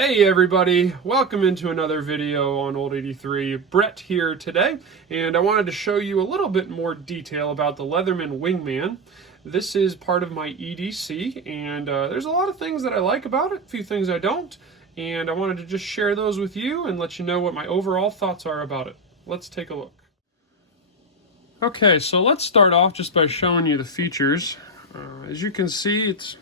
Hey everybody, welcome into another video on Old 83. Brett here today, and I wanted to show you a little bit more detail about the Leatherman Wingman. This is part of my EDC, and there's a lot of things that I like about it, a few things I don't, and I wanted to just share those with you and let you know what my overall thoughts are about it. Let's take a look. Okay, so let's start off just by showing you the features. As you can see, it's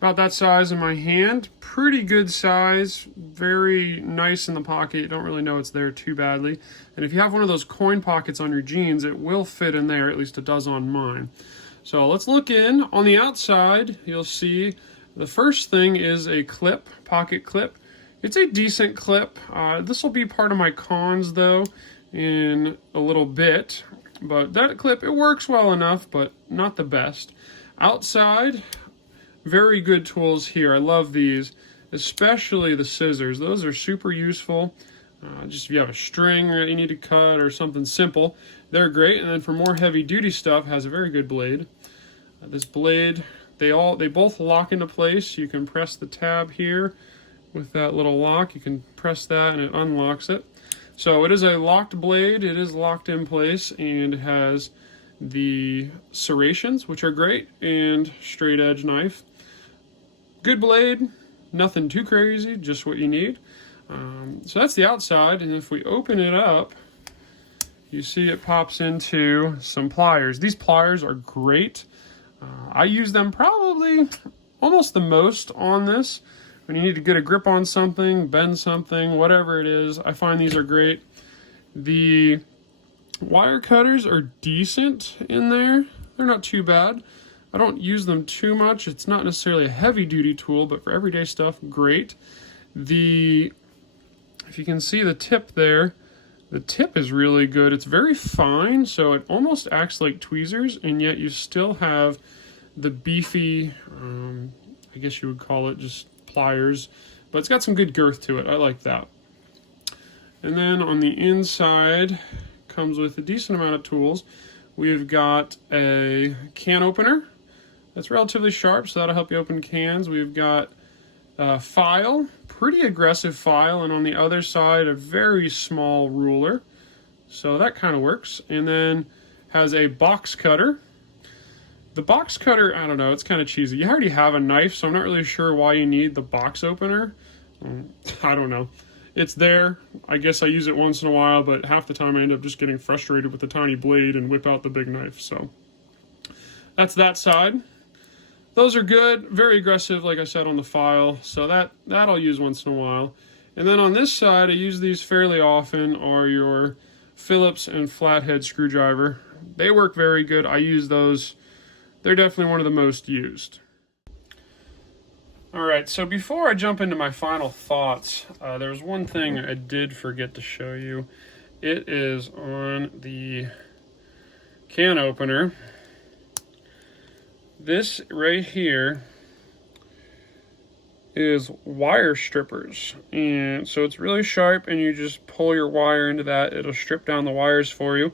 about that size in my hand. Pretty good size, very nice in the pocket. You don't really know it's there too badly. And if you have one of those coin pockets on your jeans, it will fit in there, at least it does on mine. So let's look in. On the outside, you'll see the first thing is a clip, pocket clip. It's a decent clip. This will be part of my cons though in a little bit. But that clip, it works well enough, but not the best. Outside, very good tools here. I love these, especially the scissors. Those are super useful. Just if you have a string that you need to cut or something simple, they're great. And then for more heavy duty stuff, has a very good blade. This blade, they both lock into place. You can press the tab here with that little lock. You can press that and it unlocks it. So it is a locked blade. It is locked in place and has the serrations, which are great, and straight edge knife. Good blade, nothing too crazy, just what you need. So that's the outside, and if we open it up, you see it pops into some pliers. These pliers are great. I use them probably almost the most on this. When you need to get a grip on something, bend something, whatever it is, I find these are great. The wire cutters are decent in there. They're not too bad. I don't use them too much. It's not necessarily a heavy duty tool, but for everyday stuff, great. If you can see the tip there, the tip is really good. It's very fine, so it almost acts like tweezers, and yet you still have the beefy, I guess you would call it just pliers, but it's got some good girth to it. I like that. And then on the inside, comes with a decent amount of tools. We've got a can opener that's relatively sharp, so that'll help you open cans. We've got a file, pretty aggressive file, and on the other side a very small ruler, so that kind of works. And then has a box cutter. The box cutter, I don't know, it's kind of cheesy. You already have a knife, so I'm not really sure why you need the box opener. I don't know. It's there. I guess I use it once in a while, but half the time I end up just getting frustrated with the tiny blade and whip out the big knife. So that's that side. Those are good, very aggressive, like I said, on the file. So that I'll use once in a while. And then on this side, I use these fairly often, are your Phillips and flathead screwdriver. They work very good. I use those. They're definitely one of the most used. Alright, so before I jump into my final thoughts, there's one thing I did forget to show you. It is on the can opener. This right here is wire strippers, and so it's really sharp, and you just pull your wire into that. It'll strip down the wires for you.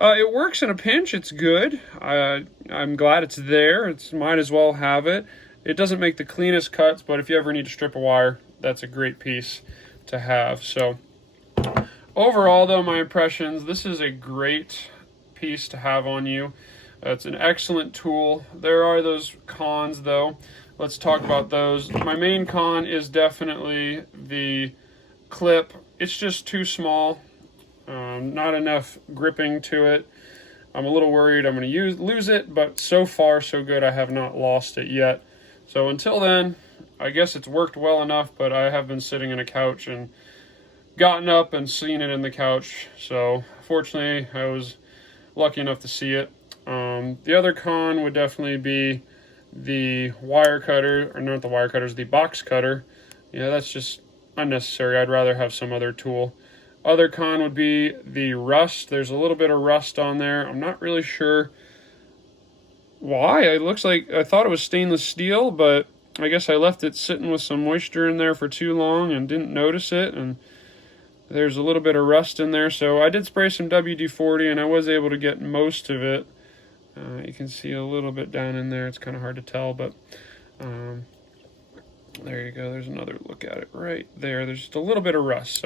It works in a pinch. It's good. I'm glad it's there. It's might as well have it. It doesn't make the cleanest cuts, but if you ever need to strip a wire, that's a great piece to have. So overall, though, my impressions, this is a great piece to have on you. It's an excellent tool. There are those cons, though. Let's talk about those. My main con is definitely the clip. It's just too small. Not enough gripping to it. I'm a little worried I'm going to lose it, but so far so good. I have not lost it yet. So until then, I guess it's worked well enough, but I have been sitting in a couch and gotten up and seen it in the couch. So fortunately, I was lucky enough to see it. The other con would definitely be the wire cutter, or not the wire cutters, the box cutter. Yeah, that's just unnecessary. I'd rather have some other tool. Other con would be the rust. There's a little bit of rust on there. I'm not really sure why. It looks like I thought it was stainless steel, but I guess I left it sitting with some moisture in there for too long and didn't notice it, and there's a little bit of rust in there. So I did spray some WD-40 and I was able to get most of it. You can see a little bit down in there. It's kind of hard to tell, but There you go. There's another look at it right there. There's just a little bit of rust.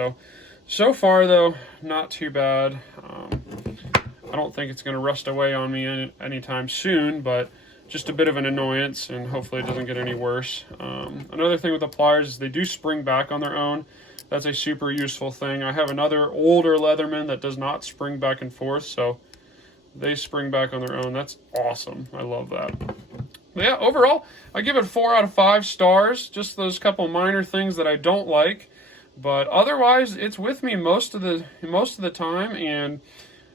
So far though, not too bad. I don't think it's going to rust away on me anytime soon, but just a bit of an annoyance, and hopefully it doesn't get any worse. Another thing with the pliers is they do spring back on their own. That's a super useful thing. I have another older Leatherman that does not spring back and forth, so they spring back on their own. That's awesome. I love that. But yeah, overall, I give it 4 out of 5 stars. Just those couple minor things that I don't like, but otherwise, it's with me most of the time, and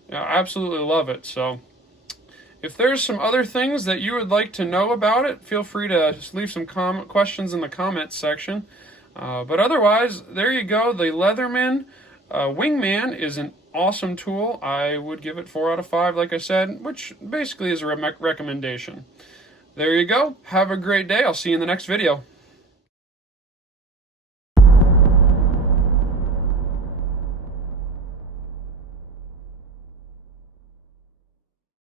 I absolutely love it. So, if there's some other things that you would like to know about it, feel free to just leave some questions in the comments section. But otherwise, there you go. The Leatherman Wingman is an awesome tool. I would give it 4 out of 5, like I said, which basically is a recommendation. There you go. Have a great day. I'll see you in the next video.